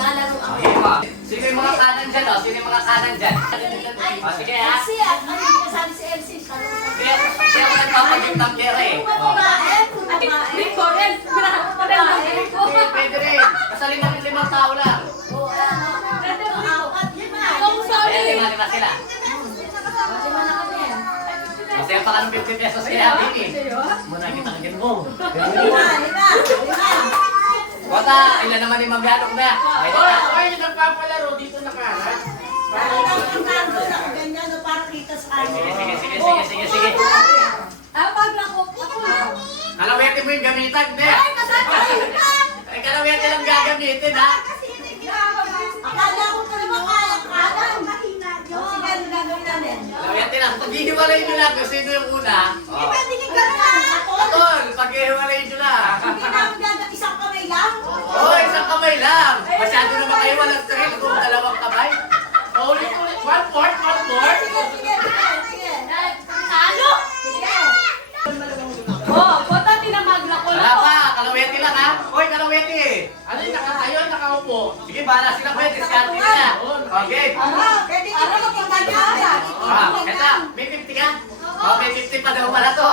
maglalaro ako. Sino yung mga kanan dyan, o? Sino yung mga kanan dyan? Sige, ha? MC, ano yung kasali si MC? Kaya ako nagpapaging tanggere, eh. Babae, babae. Correct. Pwede rin. Kasalin namin 5 tao lang. Oo, apat, lima. Ayan, 5 sila. Lima na kami. Masaya pa ka ng 50 pesos kaya, Bini. Muna kita kagin mo. Lima. Wata, ilan naman yung maglalong na? Oy, yung nagpapalaro dito na kanan. Para kita sa Sige. Pag ako. Kalawete mo yung gamitan, hindi. Ay, kasali! Ay, kalawete lang gagamitin, ha? Akala ko pa naman kaya kanan. Sige, ano gagawin namin? Kalawete lang. Pag-ihiwalay nyo lang kung sino yung una. Tingin ka na. Tol, pag-ihiwalay nyo lang. Hindi namin gagawin isang kamay lang. Oo, isang kamay lang. Masyado naman kayo walang thrill kung 2 kamay. Ulit. One fourth. Sige. Ano? Sige. Oh, bota tinamagla ko Wala pa, kalawete lang, ha? Hoy, kalawete. Ano yung nakatayo, nakaupo? Sige, bahala sila pwede. Diskarte nila. Okay. Pwede ka na magpagkakala. Kaya, may 50 ka? May 50 pa daw pala to.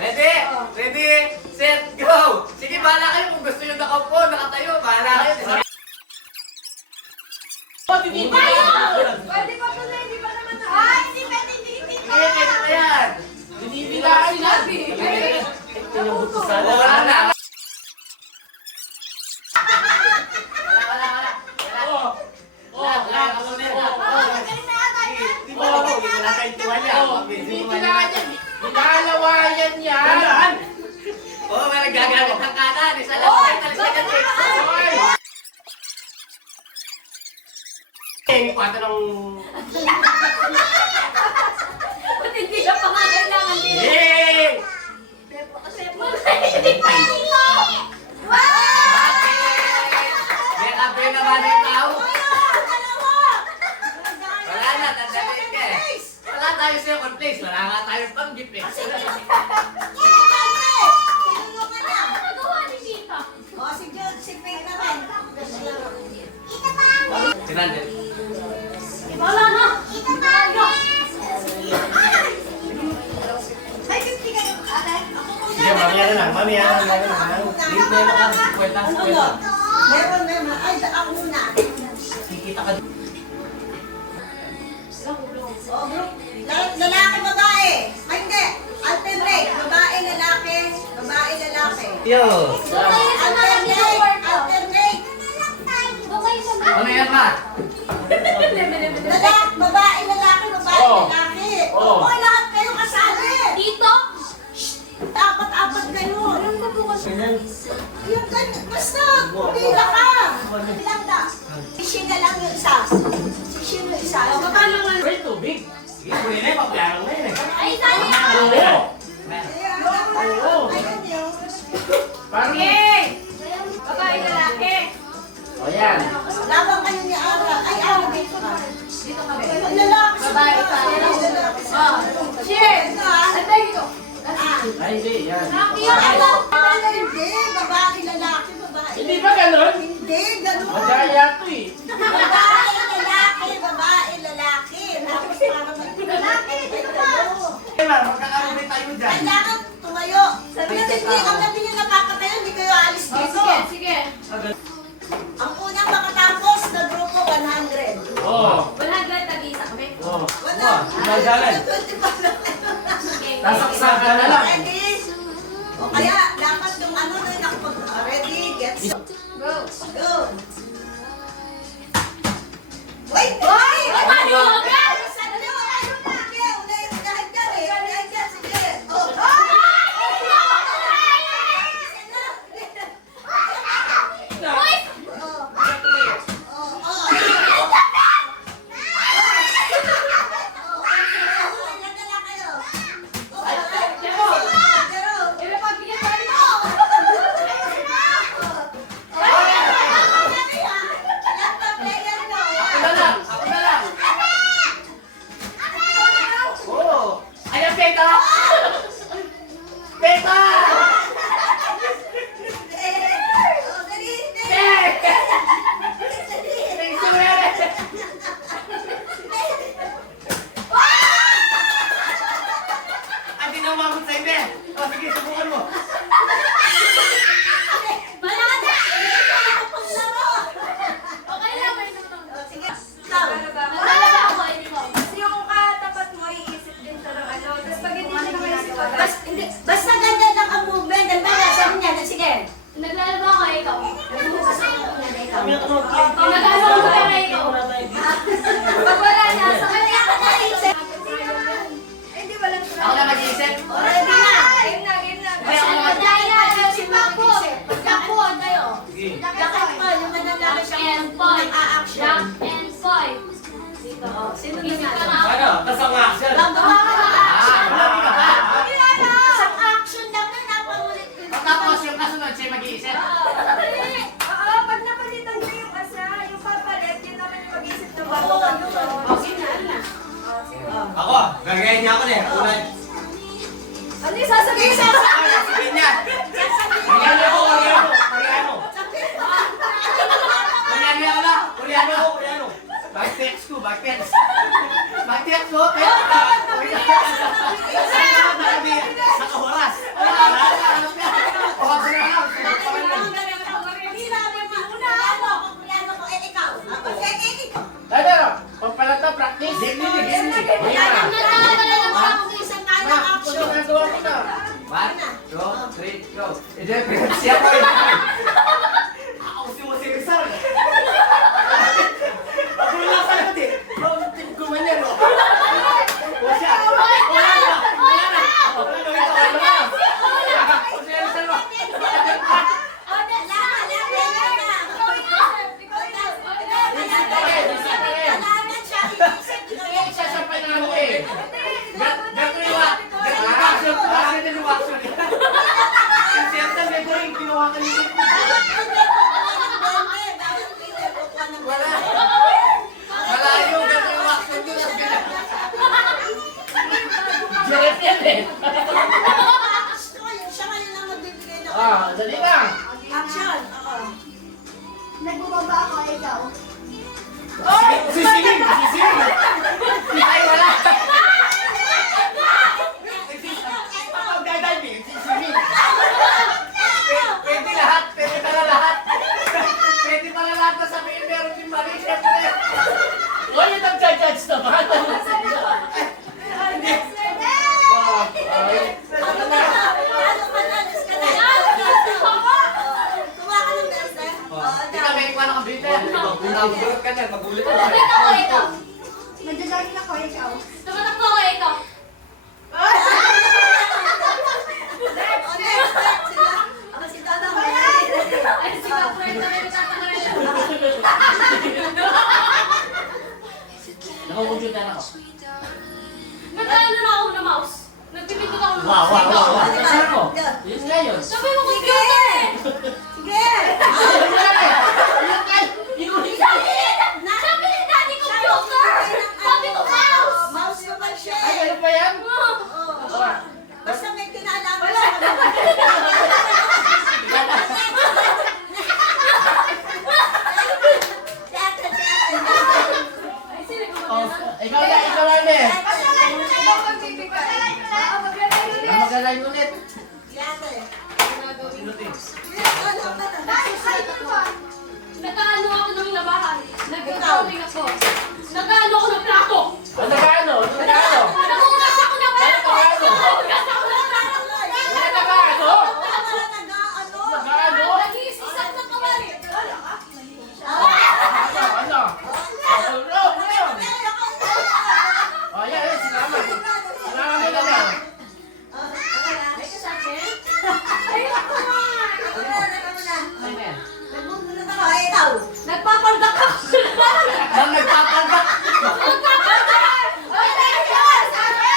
Ready, set, go! Sige, bahala kayo kung gusto nyo nakaupo, nakatayo, bahala kayo. Pwede pa tuloy, di ba naman na? Ay, hindi pwede, hindi. Sige, na yan. Binibilaan Sinabi. Wala na. Binibilaan yan. Binalawayan yan. Oo, may nagagamit ng kanan. Isa lang, talis na kasi. Oy! Kwento ng... Ba't hindi ka pa nga kailangan din? Yay! Hindi pa May kape naman yung tao. Wala na, tandali ka eh. Wala tayo second place. Wala nga tayo pang gift eh. Si Faye naman. Si Randall. Wala na. May 50 kayo. Sige, mamaya na lang. Leave na yun ka. Kwenta. Meron. Ay, ako muna. Kikita ka. Oh, group. Lalaki, babae. Ay, hindi. Alternate. Babae, lalaki. Babae, lalaki. Yo! Alternate. Ano yan ma? Babae, lalaki. Oo. Oy, lahat kayo kasali. Dito? Apat kayo. Yung ganyan. Basta, pila ka. Ilang na. Sishiga lang yung isa. Sishiga yung isa. Baka naman. Ay, tubig. Sige, pwede na eh. Paplano na yun eh. Ay, dali na. Oo. Ayun yun. Parang... Babae, lalaki. O yan. Labang kayo ni Ara. Ay, Ara, dito ka. Dito kami. Ang lalaki sa Babae pa. lalaki sa Cheers! Atay dito. Ay, hindi. Yan. Hindi, babae, lalaki, babae. Hindi ba ganun? Hindi, ganun. Madaya to eh. Babae, lalaki. Tapos para lalaki, dito ka. Magkakaroon rin tayo dyan. Kailangan tumayo. Ang gabi niyo napapatayo, hindi kayo aalis dito. Sige. Ang unang makatapos na grupo, 100. Oo. 100 tag-isa kami. Oo. Wala. Magalan. 25 lang. Nasaksakan na lang. Ready? O kaya, dapat yung ano na yun, ready, get set. Go. Go. Wait! Hoy! Ano? Boy. Nag-a-action. Jack and Boy. Dito. Oh, sino Isip naman? ka na. Ano? Tas ang action. Gagawa ka ng action. Malapit ka pa. Isang action lang na napangulit ko. Tapos yung kasunod siya mag-iisip. Oo, pag napalitan niyo yung asa, yung papalit, yun naman yung mag-isip ng bago. Sige na. Ako, gagayin niya ako eh. Ulan. Ano yung sasabihin? Sabihin niya. Koreano ako, Koreano. Koreano. Koreano ako na. Koreano ako, Koreano. Back-text ko, back-text. Back-text ko, pero... Nakawaras. Ano? Pampalata, practice. Game nili, game nili. Ano ginagawa ko na? 1, 2, 3, go. Ito yung pinagsiya ko eh. Ako si Jose Rizal. Ako lang sa likod eh. Gumanyan o. O siya. Wala na. Wala na. Wala na. Jose Rizal o. Sasapay na ako eh. Gato yung action. Action din yung action. Yung Rizal may rin ginawa ka niyo. Wala. Malayo. Gato yung action ko. Direct yan eh. Ah, dali na. Action! Oo. Nagbubaba ako, ikaw. Sisingin, sisingin. Ay, wala. Pagdadalbin, sisingin. Pwede lahat. Pwede pala lahat. Pwede pala lahat na sabihin meron din mali. Siyempre. O, yun ang judge naman. Oh, ay. Hindi ka may ikuha ng computer. Magulat ka na. Magulat ka na. Tumatak ako, ikaw. Nagdadagin ako, ikaw. Tumatak ako, ikaw. Ay, si Kapre, Nakakomputer ako. nagkaano na ako ng mouse. Nagpipindot ako ng Wow, mouse. wow, wow, wow. Ikaw. Saan ako? Yun nga yun. Sabi mo computer eh. Sabi ni Daddy computer. Sabi ko mouse. Mouse naman siya Ay, eh. ano pa yan? Oo. Basta may kinalaman Wala. siya. Ay, sino ko Oh, mag-isa? ikaw na, ikaw na eh. Ikaw magbibigay. Oo, maglagay mo din. Magalan ulit. Nagkaano ako ng labahan. Nag-drawing ako. Nagkaano ako ng plato. Ano ka ano? Ano ka ano? Nangungas ako ng plato. Ano? Nangungas ako ng plato. Ano ka ano? Ano? Nag-iisisap ng kawali. Ano? Ano? Ano? Ano yun? Oh, yan, yan, sinama. Sinama mo na yan. Ay, ka sa akin? Ay, ako nga. Ano yan? Nagpapandak ako. Nang nagpapandak. Nagpapandak. Ay, thank you.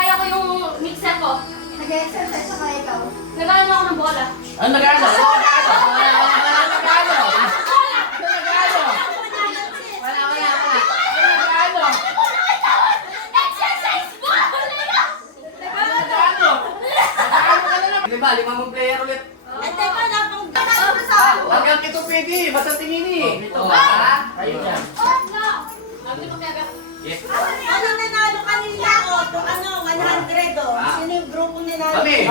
Ginaya ko yung mixer ko. Nag-exercise ako ikaw. Nagano ako ng bola. Ano nag-ano? Ano nag-ano? Wala. Exercise ball! Lima mong player ulit. At teka lang, kung gano'n sa Hanggang kito pwede, basta tingin eh. Ito. Ha? Ayun yan. Yes. ano nanalo kanina o, kung ano, 100 o. Sino yung grupo nanalo? Kami.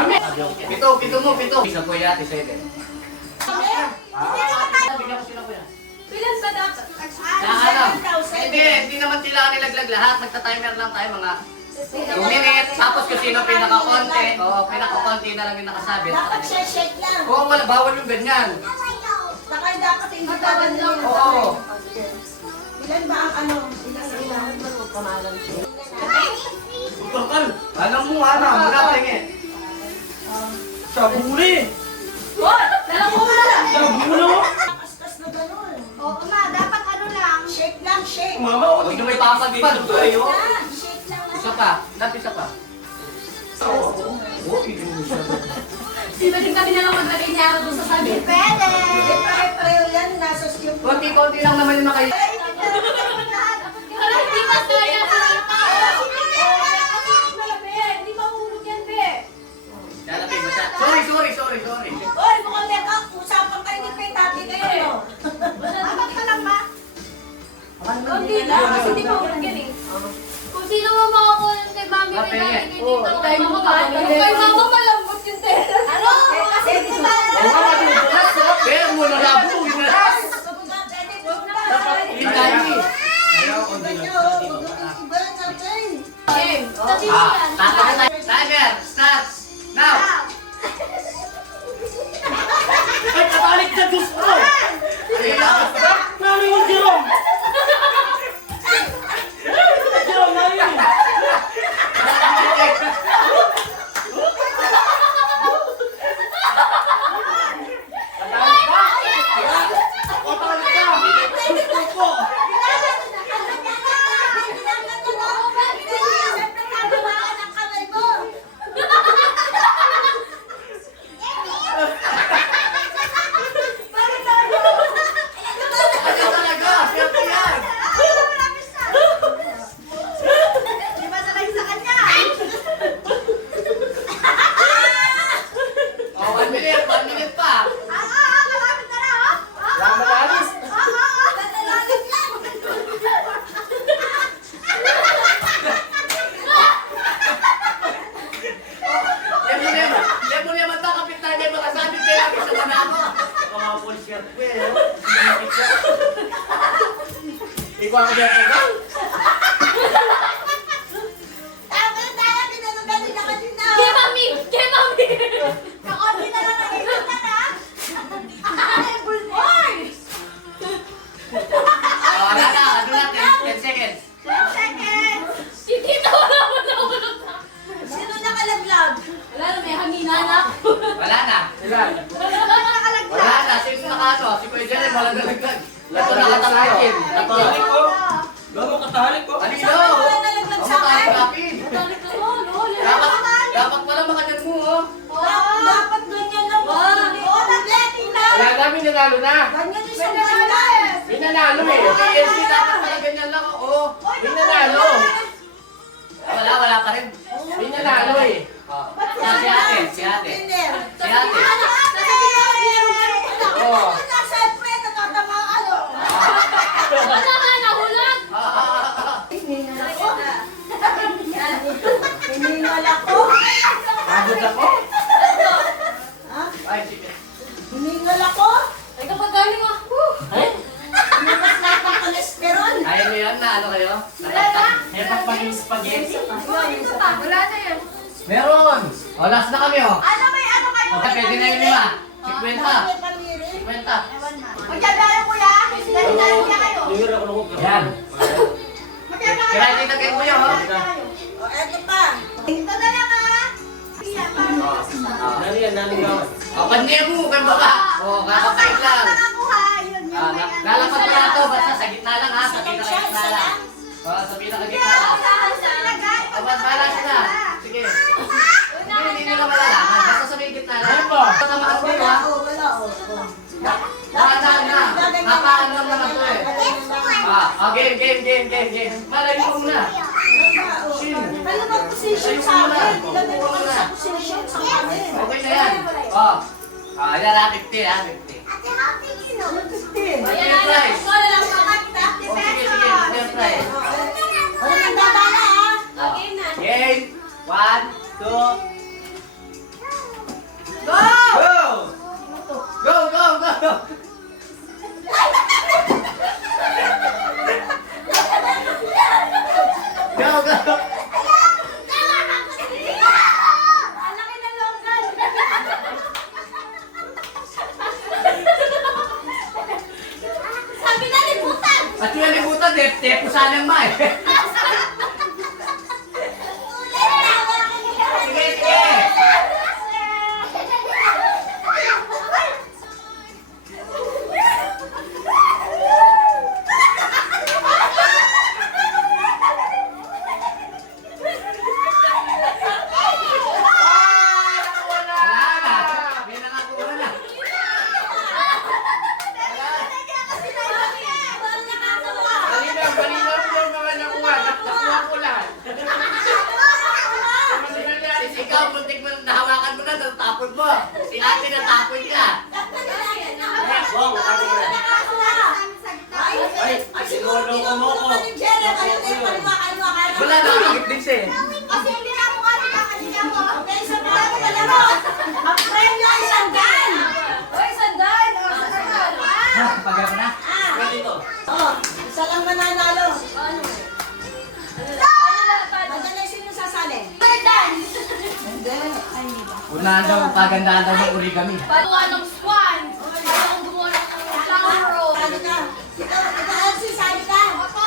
Pito mo. Isa po yati, sete. Kami? Hindi naman tayo. Bigyan ko sila po yan. Pilan ba dapat? Naalam. Hindi naman kailangan nilaglag lahat. Nagta-timer lang tayo mga 2 minutes. Tapos kung sino pinaka-konti, pinaka-konti na lang yung nakasabit. Dapat shake lang. Oo, wala, bawal yung ganyan. Saka dapat hindi ka lang. Oo. Ilan ba ang ano? Ilan? Bakal. Alam mo, muna tingin. Sabuli. Dalang mo na lang. Sabulo. Kaskas na gano'n. Oo nga, dapat ano lang. Shake lang, shake. Mama, Huwag na may papagpad. Tayo. Shake lang. Isa pa. Isa pa. Sino din kami na lang maglagay ni Aro doon sa sabi? Pwede. Pare-pareho yan, nasa yung... Konti-konti lang naman yung nakaisip. Hala, hindi pa kaya sa hindi mahulog yan, be. Lalapit mo siya. Sorry. Oy, mukhang meka, usapan kayo ni Pay, dati kayo, no? Dapat ka lang ba? Hindi lang, kasi hindi mahulog yan eh. Kung sino mo makakuha kay Mami, may Kapenge. Mami, hindi ka kay Mama. Kay Mama malambot yung tela. Ano? Kasi di ba? Kaya mo na labo. Hintay. Game. Tapos yan. Timer, starts now. Ay, katalik na Diyos ko. Nani yung Jerome? Jerome, nani yun? Ano talaga? Siyempre yan. Di ba sanay sa kanya? Oh, 1 minute pa. Malapit na na, oh. Malalis. Lalapit lang. Lemo naman ta, kapitan niya mga sabi kaya kami sa manako. Mga pulisya ko eh. Ikaw ang kaya ka? Kay Mami! Kay Mami! Kakonti na lang ang isip na na. Ay, bulboy. Wala na, ano na, 10 seconds. 10 seconds. Si Tito wala mo na ulog na. Sino nakalaglag? Wala na, may hangina na. Wala na. Ilan? Wala na, sino nakaano? Si Kuya Jerry, wala nalaglag. Lato nakatangin. Katalik ko. Gano'ng katalik ko? Alino! Wala nalaglag sa akin. Kapin. Natalik ka mo, lol. Dapat pala makadyan mo, oh. Dapat ganyan lang. Oo, nag-letting na. Wala namin nanalo na. Ganyan yung isang ganyan. May nanalo eh. PNC dapat pala ganyan lang, oh. May nanalo. Wala pa rin. May nanalo eh. Si ate. Si ate. Oo. Siyempre, natatamaan. Wala nga, nahulog. Hiningal ako. Pagod ako. Ha? Ay, sige. Hiningal ako. Ay, kapag galing ah. Lumas lahat ng kolesterol. Ayaw mo yan na ano kayo? Natagtag. May pagpaging spaghetti. Wala na yun. Meron! O, last na kami, oh. Ano may ano kayo? Okay, pwede na yung 5. 50. May pamiri. 50. Magyabayan kuya. Dali-dali kuya kayo. Tingin ako ng Yan. Magyabayan Kaya itinagay mo yun, oh. O, eto pa. Ito na lang ha. Yan, parang Nani yan, nani gawan. O, kandiya mo, kan baka. O, kakapait lang. nakakuha. Yun yung may ano. Lalapat ko na ito, basta sa gitna lang, ha? Sa pinaka-gitna lang. O, sa pinaka-gitna lang. Usahan sa ilagay. O, ba't bahala siya na? ilagay mo kami sa posisyon sa kanin. Okay na yan. Oh. Yan na, 50 ha, 50. Ate, happy you know. 50. O, yan na. Ikaw na lang pa. Oh, sige, sige. Yan, try. Wala nang dadala ha. Game na. Game. 1, 2. Go! Go! Go, go, go! Go, go! Ang laki ng longgan. Sabi na libutan. At yung nalimutan, tepo sana ma eh. Sige, sige! Wala na! May nakakuha na. Malinaw po yung mga nakuha. Nakuha ko lahat. Ano nangyari? Ikaw, muntik mo, nahawakan mo na, natapon mo. Si ate natapon ka. Wow, ano yun? Ay, siguro tinutulog pa ni Jerry. Ayun, kaliwa. Wala, nakakit din siya eh. Kasi hindi na ako kasi kakasya mo. Okay, sa mga kalaro. Ang premyo ay sandal. Hoy, sandal. O, sandal. Pagano na? Ganito. Oh, isa lang mananalo. Ano eh? Maganda sino sasali? Hindi. Ay, Una daw, pagandahan daw ng origami. Pagawa ng swan. Parang gumawa ng flower roll. sali ka. Ikaw, Elsie, sali ka. Opo.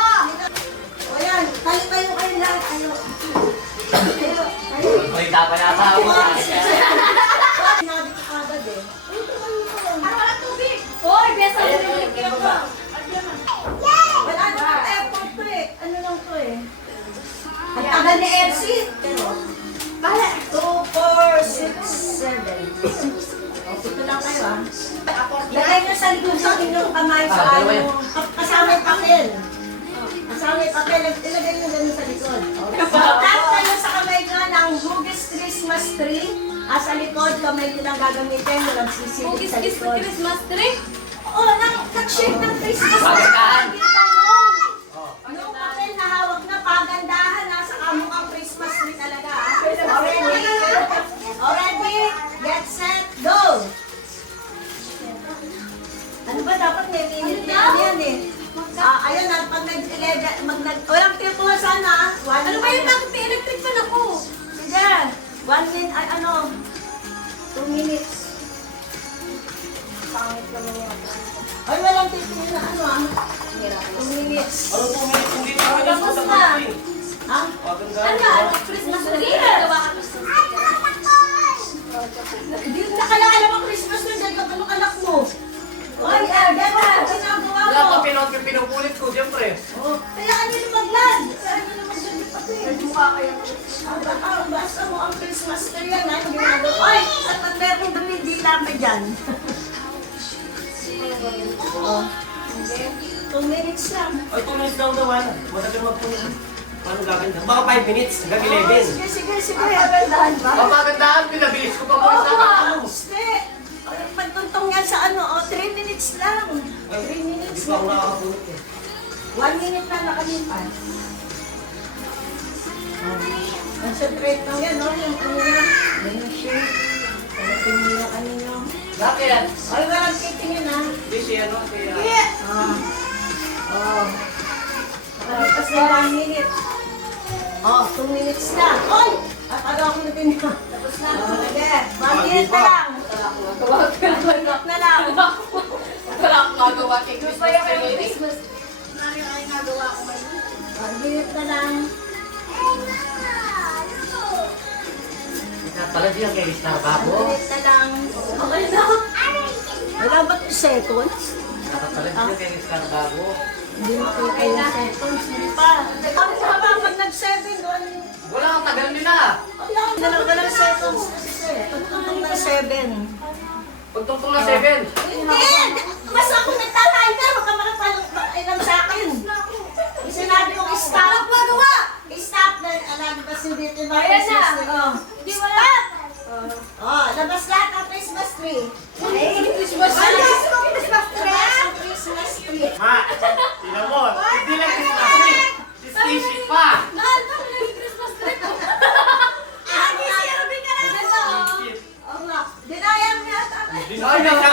O yan, tayo kayo lahat. Tayo. May dapat yata ako. Sinabi ko agad eh. Parang walang tubig. Hoy, besa mo yung ginagawa. Wala namang effort to eh. Ano lang to eh. Ang tagal ni Elsie. Pero, 2, 4, 6, 7. Ito lang kayo ah. Lagay nyo sa likod ng inyong kamay sa ano. Kasama yung papel. Kasama yung papel. Ilagay nyo ganun sa likod. Tap kayo sa kamay nyo ng Huggies Christmas tree. Sa likod, kamay nyo lang gagamitin. Walang sisilip Hugis sa is likod. Christmas tree. Oo, nag-shape ng Christmas tree. Pagandahan. Yung papel na hawak na pagandahan, nasa kamukhang Christmas tree talaga. Already? Already? Get set, go! Ano ba dapat may minute na yan eh? Ayun na, pag nag-11, walang tempo nga sana. Ano ba yung bakit may electric fan ako? Sige, 1 minute, ay ano, 2 minutes. Pangit naman yan. Ay, walang tempo na ano ah. 2 minutes. Ano po, may kulit ako Ay, tapos na. Ha? Ano ba? Christmas tree? Gawa ka Christmas tree. Hindi na kalakala mo Christmas na dyan, anong anak mo? Ay, gano'n, ginagawa Wala mo. pa pinupulit ko, siyempre. Oh, kaya ano yung maglan? Kaya ano yung maglan pati? Ay, mukha kaya. Basta mo ang Christmas tree yan, ay, ginagawa. Ay, at pag meron dumidila ka dyan. Oh, 2 minutes lang. Ay, 2 minutes daw daw, ano? Wala ka magpunit. Paano gaganda? Baka 5 minutes, hanggang Oh, 11. sige. Pagandahan ba? Papagandahan, pinabilis ko pa Oo, muna sa gusto. Pagtuntong yan sa ano, 3 minutes lang. 3 minutes Hindi pa ako lang. nakakapunit eh. 1 minute na nakalipas. Concentrate lang yan, no? Yung ano na, yung shape. Pagdating mo yung ano nyo. Bakit? Ay, walang titingin ha. Hindi siya, no? Siya. Tapos na 1 minute. 2 minutes na. Oy! Ano ako na tinignan? Tapos na. Sige, 1 minute na lang. 1 minute na lang. Wala akong magawa kay Christmas tree. Christmas. 1 minute na lang. Pala siya kay Star 1 Babo. minute na lang. Okay na. Wala ba 2 seconds? Pala siya kay Star Babo. Hindi mo kayo seconds. Hindi pa. Ang haba pag nag-7 doon. Wala kang tagal nila. Walang seconds. Pagtuntong ng 7. Pagtungtong na 7. Hindi! Mas ako nagtatimer. Huwag ka makapailam sa akin. Sinabi ko, stop. Stop Lalabas yung dito yung mga Ayan na. Christmas tree. Oh. Hindi wala. Oh, labas lahat ang Christmas tree. Christmas Ano tree. yung Christmas tree? Ang Christmas tree. Ma, tingnan mo. Hindi lang Christmas tree. Si Stacy pa. Mahal pa rin yung Christmas tree ko. Ah, si Ruby ka na. Ganda, oh. Oo nga. Dinayang niya. Dinaya ka.